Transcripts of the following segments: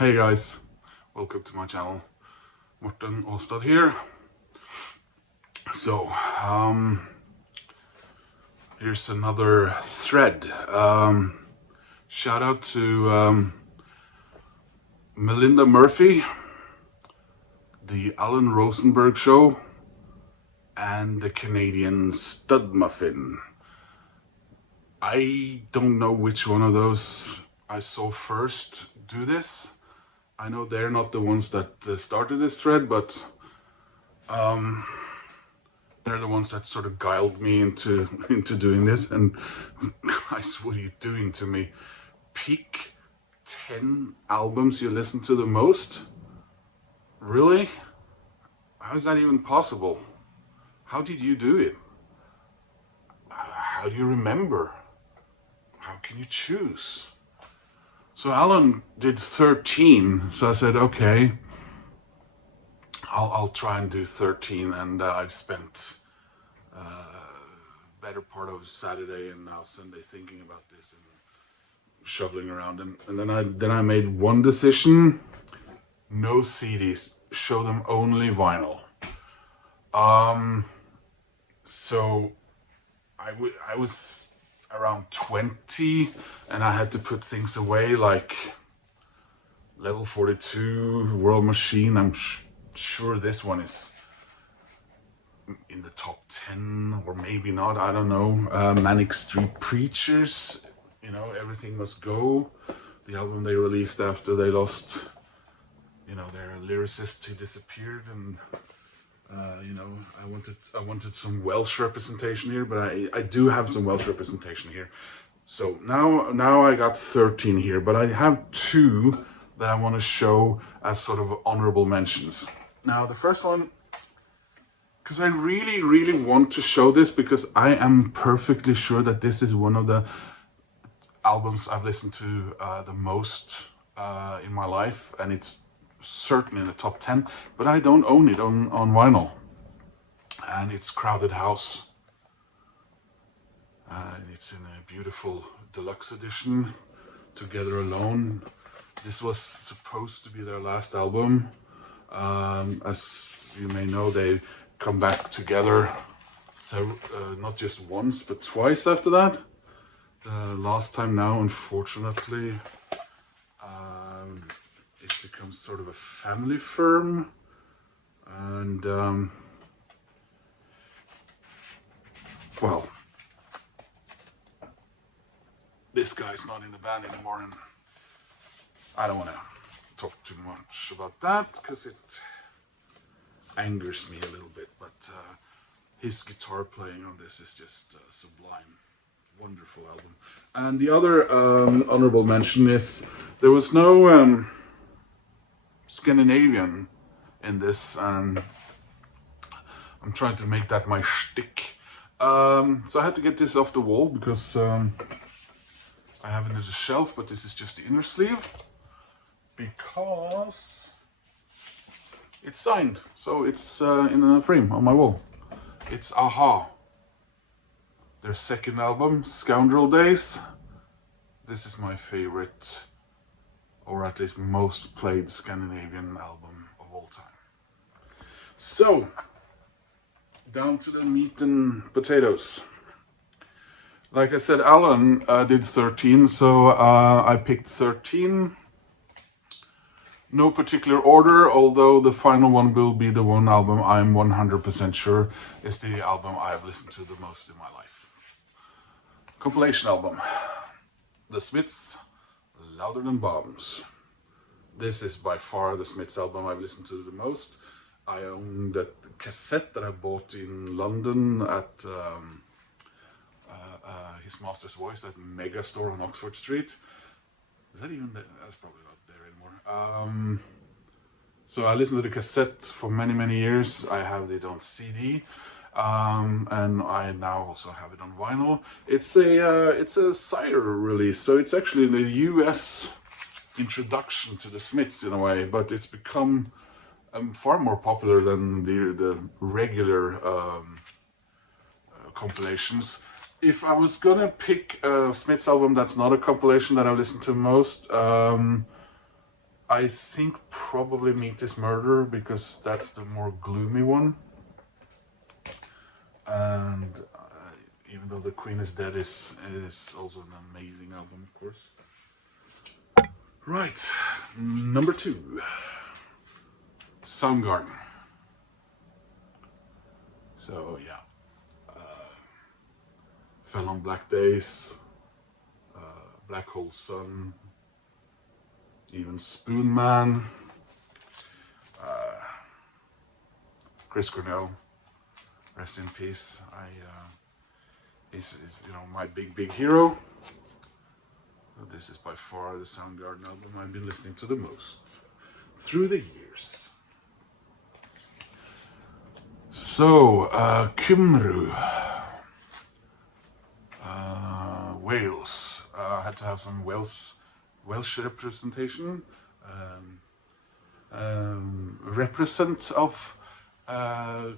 Hey guys, welcome to my channel. Morten Åstad here. So, here's another thread. Shout out to Melinda Murphy, the Alan Rosenberg Show, and the Canadian Stud Muffin. I don't know which one of those I saw first do this. I know they're not the ones that started this thread, but they're the ones that sort of guiled me into doing this. And guys, what are you doing to me? Pick 10 albums you listen to the most? Really? How is that even possible? How did you do it? How do you remember? How can you choose? So Alan did 13, so I said, okay, I'll try and do 13, and I've spent better part of Saturday and now Sunday thinking about this and shoveling around, and then I made one decision: no CDs, show them only vinyl. So I was around 20 and I had to put things away, like Level 42, World Machine. I'm sure this one is in the top 10, or maybe not, I don't know. Manic Street Preachers, you know, Everything Must Go, the album they released after they lost, you know, their lyricist who disappeared. And you know, I wanted some Welsh representation here, but I do have some Welsh representation here. So now I got 13 here, but I have two that I want to show as sort of honorable mentions. Now the first one, because I really want to show this, because I am perfectly sure that this is one of the albums I've listened to the most in my life, and it's certainly in the top 10, but I don't own it on vinyl. And it's Crowded House. It's in a beautiful deluxe edition, Together Alone. This was supposed to be their last album. As you may know, they come back together not just once but twice after that. The last time now, unfortunately, it's become sort of a family firm, and well, this guy's not in the band anymore, and I don't want to talk too much about that because it angers me a little bit, but his guitar playing on this is just sublime. Wonderful album. And the other honorable mention is there was no Scandinavian in this, and I'm trying to make that my shtick. So I had to get this off the wall because I have it as a shelf, but this is just the inner sleeve because it's signed. So it's in a frame on my wall. It's Aha. Their second album, Scoundrel Days. This is my favorite, or at least most played Scandinavian album of all time. So, down to the meat and potatoes. Like I said, Alan did 13, so I picked 13. No particular order, although the final one will be the one album I'm 100% sure is the album I've listened to the most in my life. Compilation album, The Smiths, Louder Than Bombs. This is by far the Smiths album I've listened to the most. I own that cassette that I bought in London at His Master's Voice, that mega store on Oxford Street. Is that even there? That's probably not there anymore. So I listened to the cassette for many years. I have it on CD. And I now also have it on vinyl. It's a cider release, so it's actually the US introduction to the Smiths in a way, but it's become far more popular than the regular compilations. If I was gonna pick a Smiths album that's not a compilation that I've listened to most, I think probably Meet This Murder, because that's the more gloomy one. And even though The Queen is Dead is also an amazing album, of course. Right, number 2, Soundgarden. So yeah, Fell on Black Days, Black Hole Sun, even Spoon Man, Chris Cornell, rest in peace. He's my big hero. This is by far the Soundgarden album I've been listening to the most through the years. So, Cymru, Wales. I had to have some Welsh representation. Represent of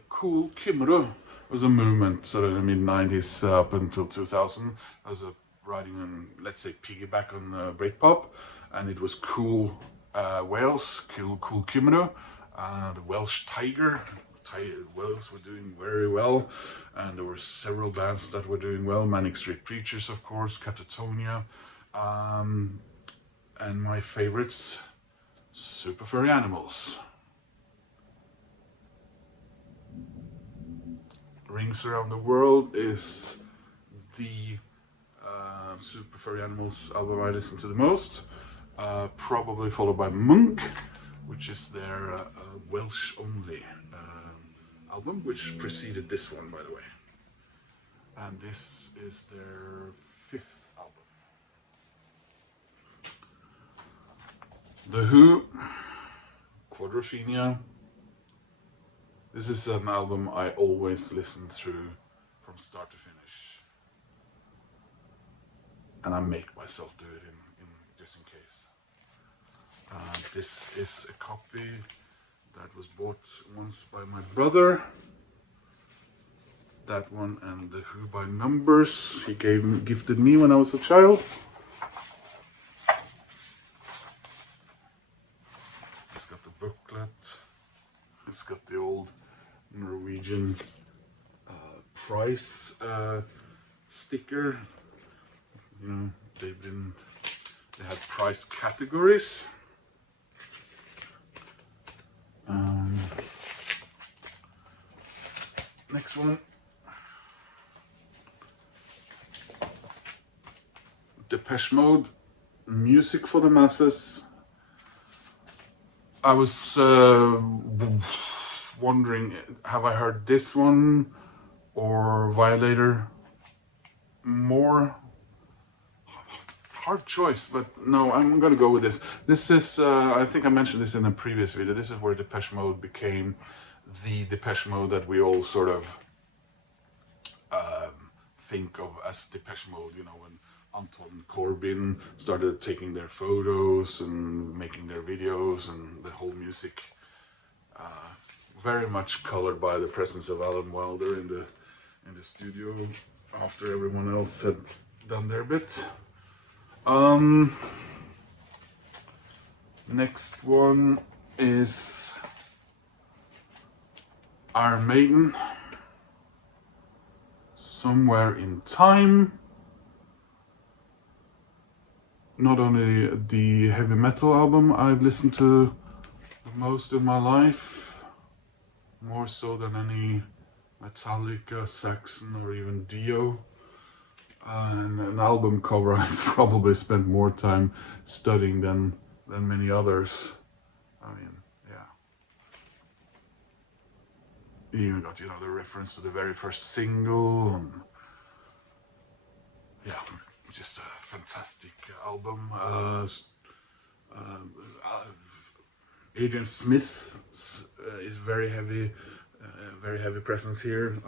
Cool Cymru was a movement sort of in the mid-90s up until 2000. I was riding on, let's say, piggyback on Britpop, and it was Cool Wales, Cool Cymru, the Welsh Tiger. Wales were doing very well, and there were several bands that were doing well. Manic Street Preachers, of course, Catatonia, and my favorites, Super Furry Animals. Rings Around the World is the Super Furry Animals album I listen to the most, probably followed by Monk, which is their Welsh only album, which preceded this one, by the way. And this is their 5th album. The Who, Quadrophenia. This is an album I always listen through from start to finish. And I make myself do it in just in case. This is a copy that was bought once by my brother. That one and The Who by Numbers he gifted me when I was a child. It's got the booklet. It's got the old Norwegian price sticker. You know, they had price categories. Next one, Depeche Mode, Music for the Masses. I was wondering, have I heard this one or Violator more? Hard choice, but no, I'm gonna go with this. This is, I think I mentioned this in a previous video, this is where Depeche Mode became the Depeche Mode that we all sort of think of as Depeche Mode, you know, when Anton Corbijn started taking their photos and making their videos, and the whole music very much colored by the presence of Alan Wilder in the studio after everyone else had done their bit. Next one is Iron Maiden, Somewhere in Time. Not only the heavy metal album I've listened to the most in my life, more so than any Metallica, Saxon, or even Dio. And an album cover I've probably spent more time studying than many others. I mean, yeah. You even got, you know, the reference to the very first single, and yeah, it's just a fantastic album. Adrian Smith is very heavy presence here.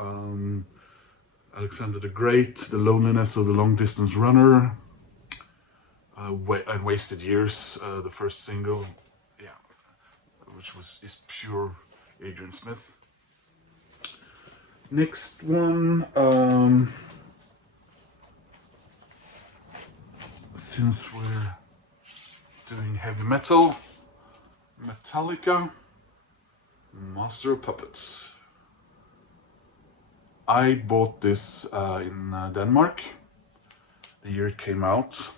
Alexander the Great, The Loneliness of the Long Distance Runner, and Wasted Years, the first single, yeah, which is pure Adrian Smith. Next one, since we're doing heavy metal, Metallica, Master of Puppets. I bought this in Denmark the year it came out,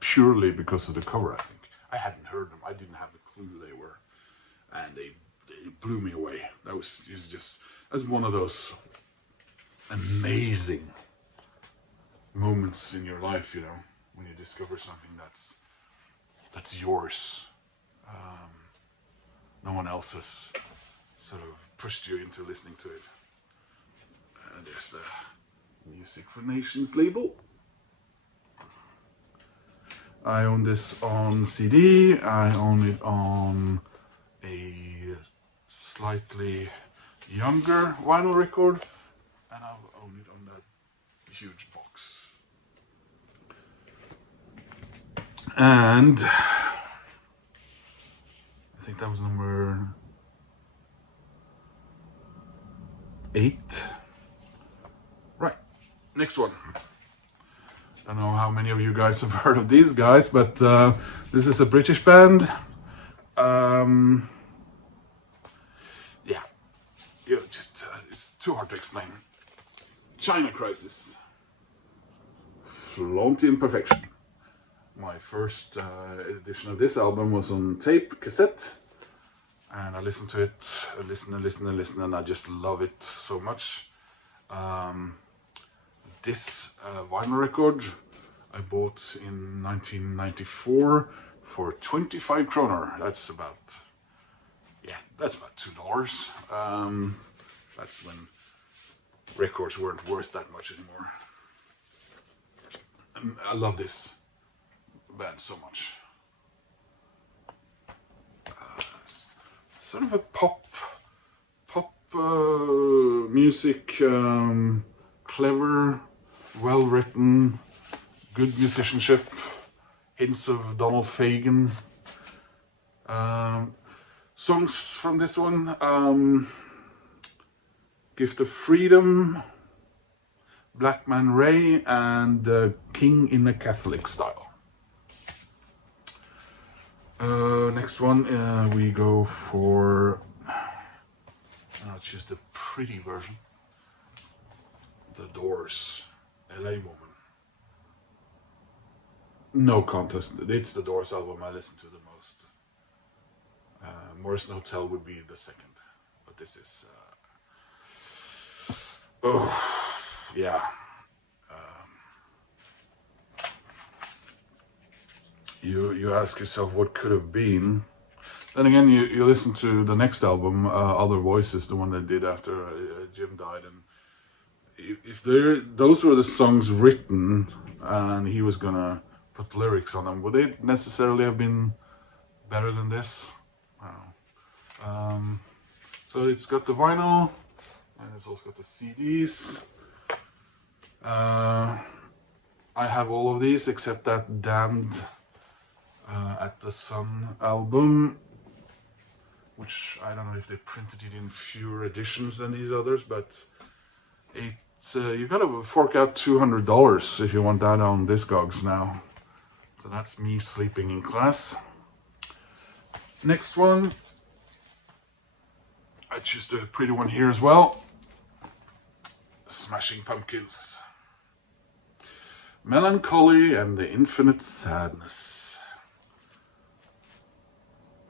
purely because of the cover, I think. I hadn't heard them, I didn't have a clue who they were, and they blew me away. That was just, that's one of those amazing moments in your life, you know, when you discover something that's yours. No one else has sort of pushed you into listening to it. There's the Music for Nations label. I own this on CD, I own it on a slightly younger vinyl record, and I own it on that huge box. And I think that was number 8. Right, next one. I don't know how many of you guys have heard of these guys, but this is a British band. Yeah, just it's too hard to explain. China Crisis, Flaunt Imperfection. My first edition of this album was on tape, cassette, and I listened to it, listen, and I just love it so much. This vinyl record I bought in 1994 for 25 kroner. That's about, yeah, that's about $2. That's when records weren't worth that much anymore. And I love this band so much. Sort of a pop music, clever, well written, good musicianship, hints of Donald Fagen. Songs from this one: Gift of Freedom, Black Man Ray, and King in a Catholic Style. Next one, we go for, I'll choose the pretty version, The Doors, LA Woman. No contest, it's the Doors album I listen to the most. Morrison Hotel would be the second, but this is, oh, yeah. You ask yourself what could have been. Then again, you listen to the next album, Other Voices, the one they did after Jim died, and if those were the songs written and he was gonna put lyrics on them, would they necessarily have been better than this? I don't know. So it's got the vinyl, and it's also got the CDs. I have all of these except that Damned at the Sun album, which I don't know if they printed it in fewer editions than these others, but it's you gotta fork out $200 if you want that on Discogs now. So that's me sleeping in class. Next one, I choose the pretty one here as well. Smashing Pumpkins, Melancholy and the Infinite Sadness.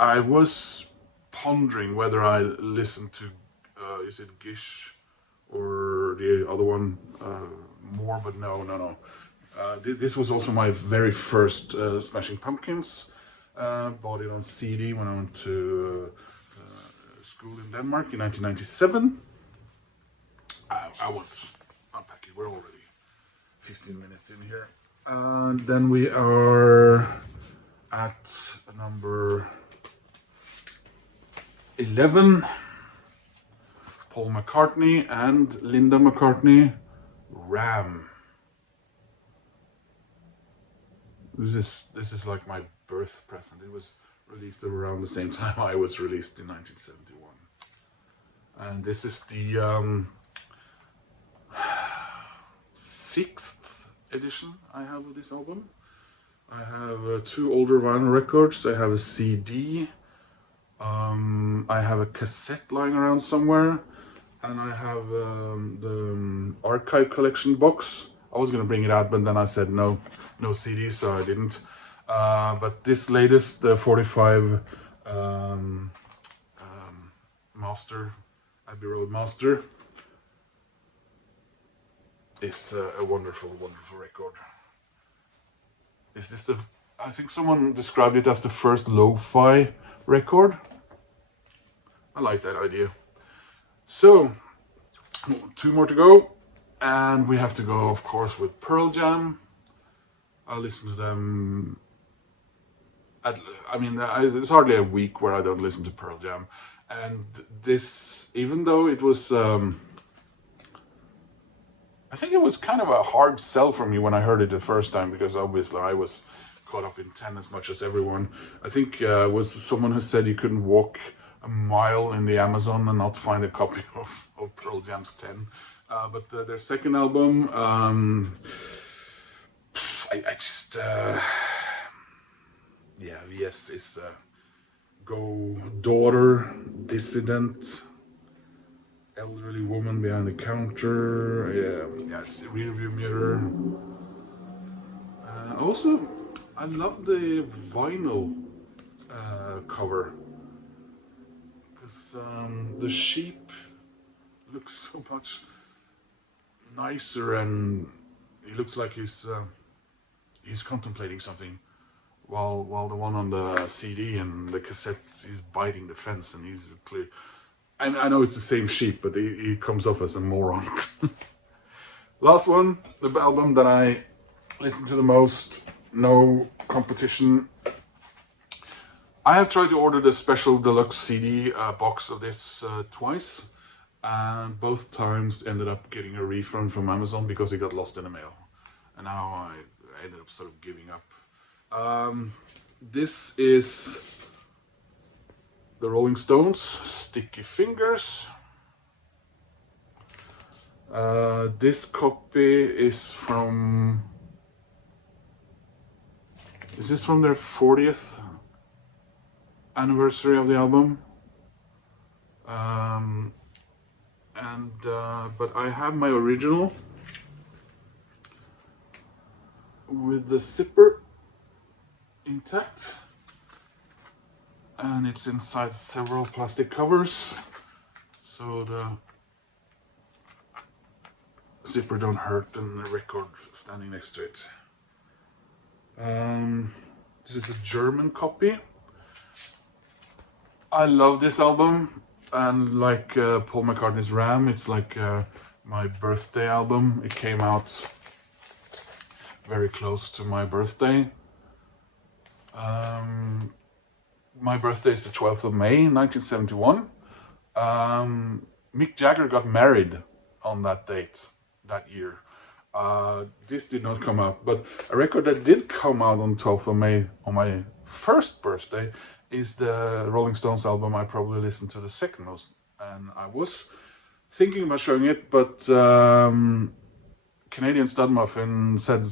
I was pondering whether I listened to, is it Gish or the other one more, but no. This was also my very first Smashing Pumpkins. Bought it on CD when I went to school in Denmark in 1997. I won't unpack it, we're already 15 minutes in here. Then we are at number 11, Paul McCartney and Linda McCartney, Ram. This is like my birth present. It was released around the same time I was released in 1971. And this is the 6th edition I have of this album. I have 2 older vinyl records. I have a CD. I have a cassette lying around somewhere. And I have the archive collection box. I was gonna bring it out, but then I said no CDs, so I didn't. But this latest, the 45 Master, Abbey Road Master, is a wonderful record. Is this the? I think someone described it as the first lo-fi record. I like that idea. So, 2 more to go, and we have to go, of course, with Pearl Jam. I listen to them. It's hardly a week where I don't listen to Pearl Jam, and this, even though it was, I think it was kind of a hard sell for me when I heard it the first time, because obviously I was caught up in 10 as much as everyone. I think it was someone who said you couldn't walk a mile in the Amazon and not find a copy of Pearl Jam's 10. But their second album, VS is Go Daughter, Dissident, Elderly Woman Behind the Counter, yeah, it's the Rearview Mirror. Also, I love the vinyl cover, because the sheep looks so much nicer, and he looks like he's contemplating something, while the one on the CD and the cassette, he's biting the fence, and he's clear. And I know it's the same sheep, but he comes off as a moron. Last one, the album that I listen to the most, no competition. I have tried to order the special deluxe CD box of this twice, and both times ended up getting a refund from Amazon because it got lost in the mail. And now I ended up sort of giving up. This is the Rolling Stones, Sticky Fingers. This copy is from... Is this from their 40th anniversary of the album? But I have my original with the zipper intact, and it's inside several plastic covers, so the zipper don't hurt and the record standing next to it. This is a German copy. I love this album, and like Paul McCartney's Ram, it's like my birthday album. It came out very close to my birthday. My birthday is the 12th of May, 1971. Mick Jagger got married on that date, that year. This did not come out, but a record that did come out on 12th of May on my first birthday is the Rolling Stones album I probably listened to the second most. And I was thinking about showing it, but Canadian Stud Muffin said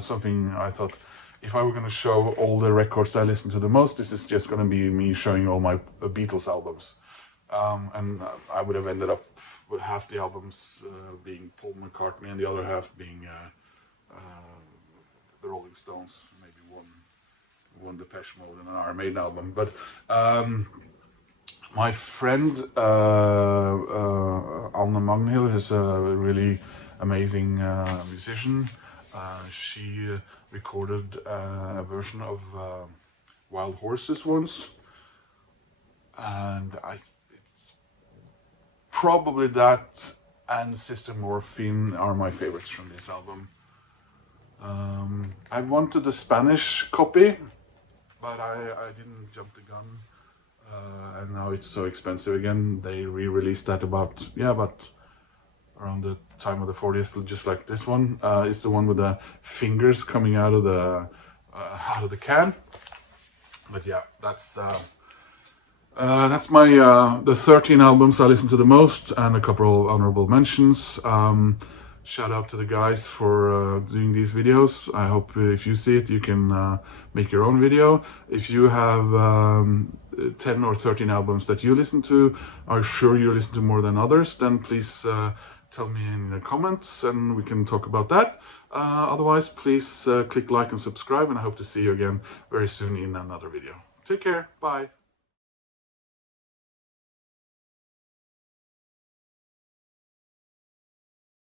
something. I thought, if I were going to show all the records I listen to the most, this is just going to be me showing all my Beatles albums. And I would have ended up with half the albums being Paul McCartney and the other half being the Rolling Stones, maybe one Depeche Mode and an Iron Maiden album. But my friend Anne Magnhild is a really amazing musician. She recorded a version of Wild Horses once, and it's probably that and Sister Morphine are my favorites from this album. I wanted the Spanish copy, but I didn't jump the gun, and now it's so expensive again. They re-released that about around the time of the 40th, just like this one. It's the one with the fingers coming out of the can. But yeah, that's my the 13 albums I listen to the most, and a couple of honorable mentions. Shout out to the guys for doing these videos. I hope if you see it, you can make your own video. If you have 10 or 13 albums that you listen to, are sure you listen to more than others, then please tell me in the comments and we can talk about that. Otherwise, please click like and subscribe, and I hope to see you again very soon in another video. Take care. Bye.